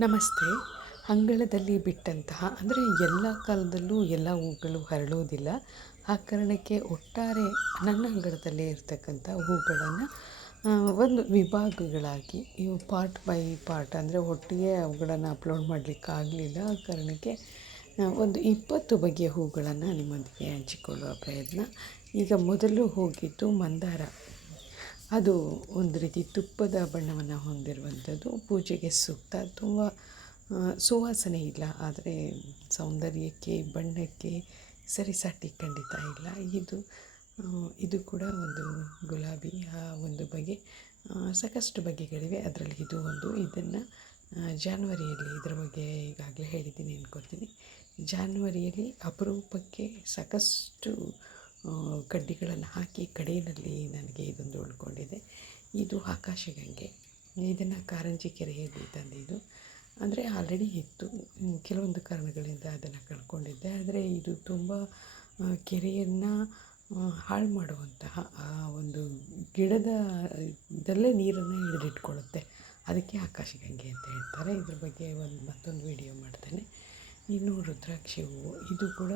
ನಮಸ್ತೆ. ಅಂಗಳದಲ್ಲಿ ಬಿಟ್ಟಂತಹ, ಅಂದರೆ ಎಲ್ಲ ಕಾಲದಲ್ಲೂ ಎಲ್ಲ ಹೂಗಳು ಅರಳೋದಿಲ್ಲ ಆ ಕಾರಣಕ್ಕೆ ಒಟ್ಟಾರೆ ನನ್ನ ಅಂಗಳದಲ್ಲೇ ಇರತಕ್ಕಂಥ ಹೂಗಳನ್ನು ಒಂದು ವಿಭಾಗಗಳಾಗಿ, ಇವು ಪಾರ್ಟ್ ಬೈ ಪಾರ್ಟ್ ಅಂದರೆ ಒಟ್ಟಿಗೆ ಅವುಗಳನ್ನು ಅಪ್ಲೋಡ್ ಮಾಡಲಿಕ್ಕೆ ಆಗಲಿಲ್ಲ. ಆ ಕಾರಣಕ್ಕೆ ಒಂದು ಇಪ್ಪತ್ತು ಬಗೆಯ ಹೂಗಳನ್ನು ನಿಮ್ಮೊಂದಿಗೆ ಹಂಚಿಕೊಳ್ಳುವ ಪ್ರಯತ್ನ. ಈಗ ಮೊದಲು ಹೋಗಿದ್ದು ಮಂದಾರ. ಅದು ಒಂದು ರೀತಿ ತುಪ್ಪದ ಬಣ್ಣವನ್ನು ಹೊಂದಿರುವಂಥದ್ದು. ಪೂಜೆಗೆ ಸೂಕ್ತ. ತುಂಬ ಸುವಾಸನೆ ಇಲ್ಲ. ಆದರೆ ಸೌಂದರ್ಯಕ್ಕೆ, ಬಣ್ಣಕ್ಕೆ ಸರಿಸಾಟಿ ಖಂಡಿತ ಇಲ್ಲ. ಇದು ಇದು ಕೂಡ ಒಂದು ಗುಲಾಬಿ, ಆ ಒಂದು ಬಗೆ ಸಾಕಷ್ಟು ಬಗೆಗಳಿವೆ. ಅದರಲ್ಲಿ ಇದು ಒಂದು. ಇದನ್ನು ಜಾನ್ವರಿಯಲ್ಲಿ ಇದರ ಬಗ್ಗೆ ಈಗಾಗಲೇ ಹೇಳಿದ್ದೀನಿ ಅಂದ್ಕೊಳ್ತೀನಿ ಜಾನ್ವರಿಯಲ್ಲಿ ಅಪರೂಪಕ್ಕೆ ಸಾಕಷ್ಟು ಕಡ್ಡಿಗಳನ್ನು ಹಾಕಿ ಕಡೆಯಲ್ಲಿ ನನಗೆ ಇದೊಂದು ಉಳ್ಕೊಂಡಿದೆ. ಇದು ಆಕಾಶಗಂಗೆ ಇದನ್ನು ಕಾರಂಜಿ ಕೆರೆಯಲ್ಲಿ ತಂದಿದ್ದು. ಅಂದರೆ ಆಲ್ರೆಡಿ ಇತ್ತು. ಕೆಲವೊಂದು ಕಾರಣಗಳಿಂದ ಅದನ್ನು ಕಳ್ಕೊಂಡಿದ್ದೆ. ಆದರೆ ಇದು ತುಂಬ ಕೆರೆಯನ್ನು ಹಾಳು ಮಾಡುವಂತಹ ಒಂದು ಗಿಡದ, ಇದಲ್ಲೇ ನೀರನ್ನು ಹಿಡಿದಿಟ್ಕೊಳ್ಳುತ್ತೆ. ಅದಕ್ಕೆ ಆಕಾಶಗಂಗೆ ಅಂತ ಹೇಳ್ತಾರೆ. ಇದ್ರ ಬಗ್ಗೆ ಒಂದು ಮತ್ತೊಂದು ವಿಡಿಯೋ ಮಾಡ್ತೇನೆ. ಇನ್ನು ರುದ್ರಾಕ್ಷಿ ಹೂವು ಇದು ಕೂಡ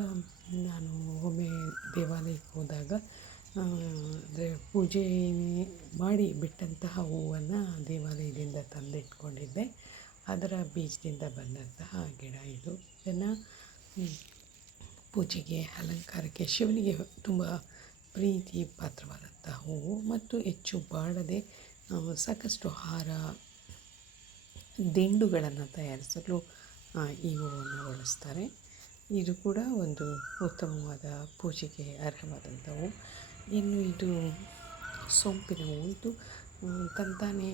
ನಾನು ಒಮ್ಮೆ ದೇವಾಲಯಕ್ಕೆ ಹೋದಾಗ ಅಂದರೆ ಪೂಜೆ ಮಾಡಿ ಬಿಟ್ಟಂತಹ ಹೂವನ್ನು ದೇವಾಲಯದಿಂದ ತಂದಿಟ್ಕೊಂಡಿದ್ದೆ. ಅದರ ಬೀಜದಿಂದ ಬಂದಂತಹ ಗಿಡ ಇದು. ಇದನ್ನು ಪೂಜೆಗೆ ಅಲಂಕಾರಕ್ಕೆ ಶಿವನಿಗೆ ತುಂಬ ಪ್ರೀತಿ ಪಾತ್ರವಾದಂಥ ಹೂವು. ಮತ್ತು ಹೆಚ್ಚು ಬಾಡದೆ ಸಾಕಷ್ಟು ಹಾರ, ದಿಂಡುಗಳನ್ನು ತಯಾರಿಸಲು ಈ ಹೂವನ್ನು ಬಳಸ್ತಾರೆ. ಇದು ಕೂಡ ಒಂದು ಉತ್ತಮವಾದ ಪೂಜೆಗೆ ಅರ್ಹವಾದಂಥವು. ಇನ್ನು ಇದು ಸೊಂಪಿನ ಹೂವು ಇದು ತಂತಾನೆ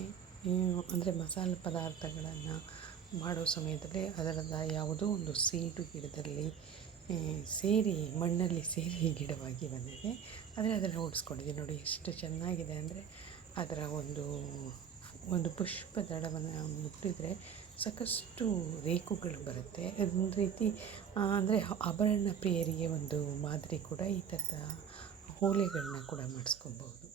ಅಂದರೆ ಮಸಾಲೆ ಪದಾರ್ಥಗಳನ್ನು ಮಾಡೋ ಸಮಯದಲ್ಲಿ ಅದರದ ಯಾವುದೋ ಒಂದು ಸೀಟು ಗಿಡದಲ್ಲಿ ಸೇರಿ, ಮಣ್ಣಲ್ಲಿ ಸೇರಿ ಗಿಡವಾಗಿ ಬಂದಿದೆ. ಆದರೆ ಅದನ್ನು ಓಡಿಸ್ಕೊಂಡಿದೆ. ನೋಡಿ, ಎಷ್ಟು ಚೆನ್ನಾಗಿದೆ ಅಂದರೆ ಅದರ ಒಂದು ಒಂದು ಪುಷ್ಪದಳವನ್ನು ಮುಟ್ಟಿದರೆ ಸಾಕಷ್ಟು ರೇಖುಗಳು ಬರುತ್ತೆ. ಅದೊಂದು ರೀತಿ ಅಂದರೆ ಆಭರಣ ಪ್ರಿಯರಿಗೆ ಒಂದು ಮಾದರಿ ಕೂಡ ಈ ಥರದ ಓಲೆಗಳನ್ನ ಕೂಡ ಮಾಡಿಸ್ಕೊಬೋದು.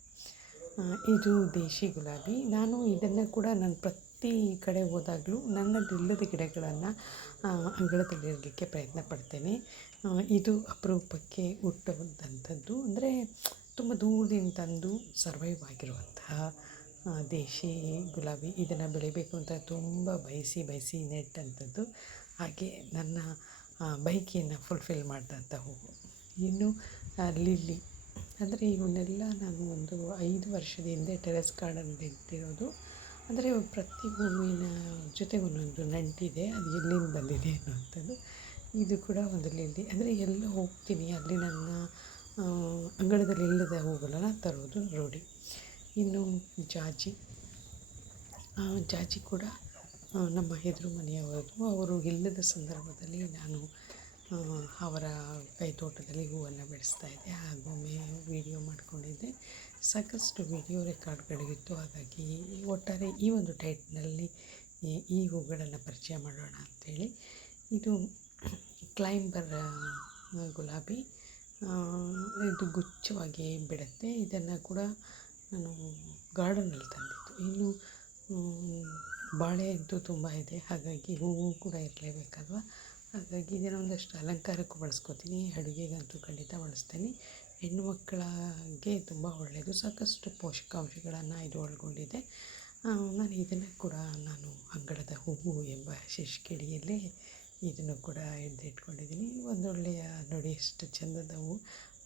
ಇದು ದೇಶಿ ಗುಲಾಬಿ. ನಾನು ಇದನ್ನು ಕೂಡ ನಾನು ಪ್ರತಿ ಕಡೆ ಹೋದಾಗಲೂ ನನ್ನದಿಲ್ಲದ ಗಿಡಗಳನ್ನು ಅಂಗಳದಲ್ಲಿರಲಿಕ್ಕೆ ಪ್ರಯತ್ನ ಪಡ್ತೇನೆ. ಇದು ಅಪರೂಪಕ್ಕೆ ಹುಟ್ಟುವಂಥದ್ದು ಅಂದರೆ ತುಂಬ ದೂರದಿಂದ ತಂದು ಸರ್ವೈವ್ ಆಗಿರುವಂತಹ ದೇಶಿ ಗುಲಾಬಿ ಇದನ್ನು ಬೆಳಿಬೇಕು ಅಂತ ತುಂಬ ಬಯಸಿ ಬಯಸಿ ನೆಟ್ಟಂಥದ್ದು. ಹಾಗೆ ನನ್ನ ಬಯಕೆಯನ್ನು ಫುಲ್ಫಿಲ್ ಮಾಡಿದಂಥ ಹೂವು ಇನ್ನು ಲಿಲ್ಲಿ. ಅಂದರೆ ಇವನ್ನೆಲ್ಲ ನಾನು ಒಂದು ಐದು ವರ್ಷದ ಹಿಂದೆ ಟೆರೆಸ್ ಗಾರ್ಡನ್ ಇಟ್ಟಿರೋದು ಅಂದರೆ ಪ್ರತಿ ಹೂವಿನ ಜೊತೆ ಒಂದೊಂದು ನಂಟಿದೆ, ಅದು ಎಲ್ಲಿಂದ ಬಂದಿದೆ ಅನ್ನುವಂಥದ್ದು. ಇದು ಕೂಡ ಒಂದು ಲಿಲ್ಲಿ. ಅಂದರೆ ಎಲ್ಲ ಹೋಗ್ತೀನಿ, ಅಲ್ಲಿ ನನ್ನ ಅಂಗಳದಲ್ಲಿ ಇಲ್ಲದ ಹೂಗಳನ್ನು ತರೋದು ರೂಢಿ ಇನ್ನು ಜಾಜಿ ಜಾಜಿ ಕೂಡ ನಮ್ಮ ಎದುರು ಮನೆಯವರದು ಅವರು ಇಲ್ಲದ ಸಂದರ್ಭದಲ್ಲಿ ನಾನು ಅವರ ಕೈತೋಟದಲ್ಲಿ ಹೂವನ್ನು ಬೆಳೆಸ್ತಾ ಇದ್ದೆ. ಹಾಗೊಮ್ಮೆ ವೀಡಿಯೋ ಮಾಡಿಕೊಂಡಿದ್ದೆ. ಸಾಕಷ್ಟು ವೀಡಿಯೋ ರೆಕಾರ್ಡ್ಗಳಿತ್ತು. ಹಾಗಾಗಿ ಒಟ್ಟಾರೆ ಈ ಒಂದು ಟೈಟ್ನಲ್ಲಿ ಈ ಹೂಗಳನ್ನು ಪರಿಚಯ ಮಾಡೋಣ ಅಂಥೇಳಿ ಇದು ಕ್ಲೈಂಬರ್ ಗುಲಾಬಿ ಇದು ಗುಚ್ಛವಾಗಿ ಬಿಡುತ್ತೆ. ಇದನ್ನು ಕೂಡ ನಾನು ಗಾರ್ಡನಲ್ಲಿ ತಂದಿದ್ದು. ಇನ್ನು ಬಾಳೆ ಅಂತೂ ತುಂಬ ಇದೆ. ಹಾಗಾಗಿ ಹೂವು ಕೂಡ ಇರಲೇಬೇಕಲ್ವ? ಹಾಗಾಗಿ ಇದನ್ನು ಒಂದಷ್ಟು ಅಲಂಕಾರಕ್ಕೂ ಬಳಸ್ಕೋತೀನಿ. ಅಡುಗೆಗಂತೂ ಖಂಡಿತ ಬಳಸ್ತೀನಿ. ಹೆಣ್ಣು ಮಕ್ಕಳಿಗೆ ತುಂಬ ಒಳ್ಳೆಯದು ಸಾಕಷ್ಟು ಪೋಷಕಾಂಶಗಳನ್ನು ಇದು ಒಳಗೊಂಡಿದೆ. ನಾನು ಇದನ್ನು ಕೂಡ ನಾನು ಅಂಗಳದ ಹೂವು ಎಂಬ ಶೀರ್ಷಿಕೆಯಡಿಯಲ್ಲೇ ಇದನ್ನು ಕೂಡ ಹಿಡಿದಿಟ್ಕೊಂಡಿದ್ದೀನಿ. ಒಂದೊಳ್ಳೆಯ ನೋಡಿ, ಎಷ್ಟು ಚಂದದ ಹೂವು.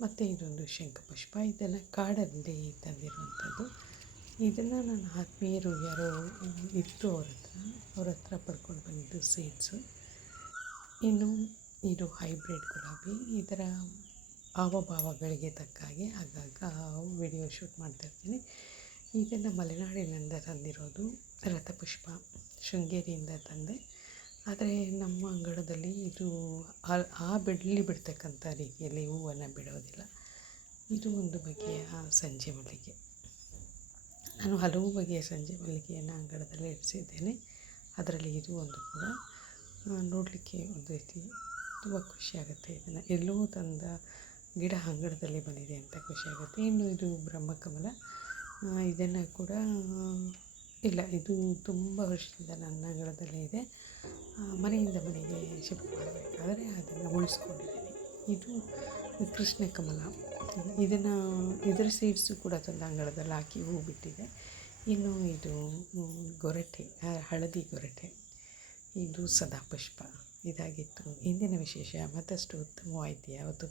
ಮತ್ತು ಇದೊಂದು ಶಂಖಪುಷ್ಪ ಇದನ್ನು ಕಾಡಲ್ಲಿ ತಂದಿರುವಂಥದ್ದು. ಇದನ್ನು ನನ್ನ ಆತ್ಮೀಯರು ಯಾರೋ ಇತ್ತು ಅವ್ರ ಹತ್ರ ಅವ್ರ ಹತ್ರ ಪಡ್ಕೊಂಡು ಬಂದಿದ್ದು ಸೀಡ್ಸು. ಇನ್ನು ಇದು ಹೈಬ್ರಿಡ್ ಗುಲಾಬಿ, ಇದರ ಹಾವಭಾವಗಳಿಗೆ ತಕ್ಕ ಹಾಗೆ ಆಗಾಗ ವಿಡಿಯೋ ಶೂಟ್ ಮಾಡ್ತಾಯಿರ್ತೀನಿ ಇದನ್ನು ಮಲೆನಾಡಿನಿಂದ ತಂದಿರೋದು ರಥಪುಷ್ಪ, ಶೃಂಗೇರಿಯಿಂದ ತಂದೆ. ಆದರೆ ನಮ್ಮ ಅಂಗಳದಲ್ಲಿ ಇದು ಆ ಬೆಡ್ಲಿ ಬಿಡ್ತಕ್ಕಂಥ ರೀತಿಯಲ್ಲಿ ಹೂವನ್ನು ಬಿಡೋದಿಲ್ಲ. ಇದು ಒಂದು ಬಗೆಯ ಸಂಜೆ ಮಲ್ಲಿಗೆ. ನಾನು ಹಲವು ಬಗೆಯ ಸಂಜೆ ಮಲ್ಲಿಗೆಯನ್ನು ಅಂಗಳದಲ್ಲಿ ಇರಿಸಿದ್ದೇನೆ. ಅದರಲ್ಲಿ ಇದು ಒಂದು ಕೂಡ. ನೋಡಲಿಕ್ಕೆ ಒಂದು ರೀತಿ ತುಂಬ ಖುಷಿಯಾಗುತ್ತೆ ಇದನ್ನು ಎಲ್ಲೋ ತಂದ ಗಿಡ ಅಂಗಳದಲ್ಲಿ ಬಂದಿದೆ ಅಂತ ಖುಷಿಯಾಗುತ್ತೆ ಇನ್ನು ಇದು ಬ್ರಹ್ಮಕಮಲ. ಇದನ್ನು ಕೂಡ ಇಲ್ಲ, ಇದು ತುಂಬ ವರ್ಷದಿಂದ ನನ್ನ ಅಂಗಳದಲ್ಲೇ ಇದೆ. ಮನೆಯಿಂದ ಮನೆಗೆ ಶಿಫ್ಟ್ ಮಾಡಬೇಕಾದ್ರೆ ಅದನ್ನು ಉಳಿಸ್ಕೊಂಡಿದ್ದೀನಿ. ಇದು ಕೃಷ್ಣ ಕಮಲ. ಇದನ್ನು ಇದರ ಸೀಡ್ಸು ಕೂಡ ತಂದು ಅಂಗಳದಲ್ಲಿ ಹಾಕಿ ಹೂ ಬಿಟ್ಟಿದೆ ಇನ್ನು ಇದು ಗೊರಟೆ ಹಳದಿ ಗೊರಟೆ. ಇದು ಸದಾಪುಷ್ಪ ಇದಾಗಿತ್ತು. ಇಂದಿನ ವಿಶೇಷ ಮತ್ತಷ್ಟು ಉತ್ತಮವಾಯಿತು ಯಾವತ್ತೂ